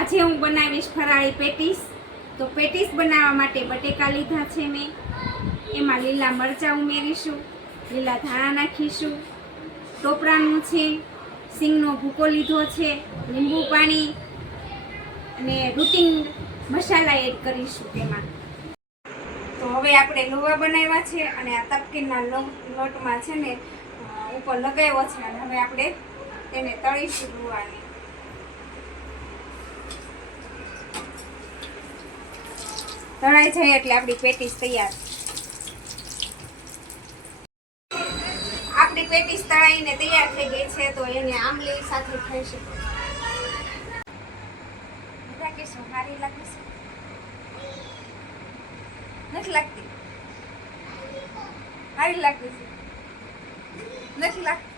આજે હું બનાવીશ ફરાળી પેટીસ। તો પેટીસ બનાવવા માટે બટેકા લીધા છે મેં, એમાં લીલા મરચાં ઉમેરીશું, લીલા ધાણા નાખીશું, ટોપરાનું છે, સિંગનો ભૂકો લીધો છે, લીંબુ પાણી અને રૂટિંગ મસાલા એડ કરીશું તેમાં। તો હવે આપણે લોવા બનાવ્યા છે અને આ તપકીના લોટમાં છે ને ઉપર લગાવ્યો છે અને હવે આપણે તેને તળીશું લોવાને। તળાઈ જાય એટલે આપણી પેટીસ તૈયાર। આપણી પેટીસ તળાઈને તૈયાર થઈ ગઈ છે, તો એને આમલી સાથે ખાઈ શકો। સારી લાગે છે? નથી લાગતી? સારી લાગે છે? નથી લાગતી?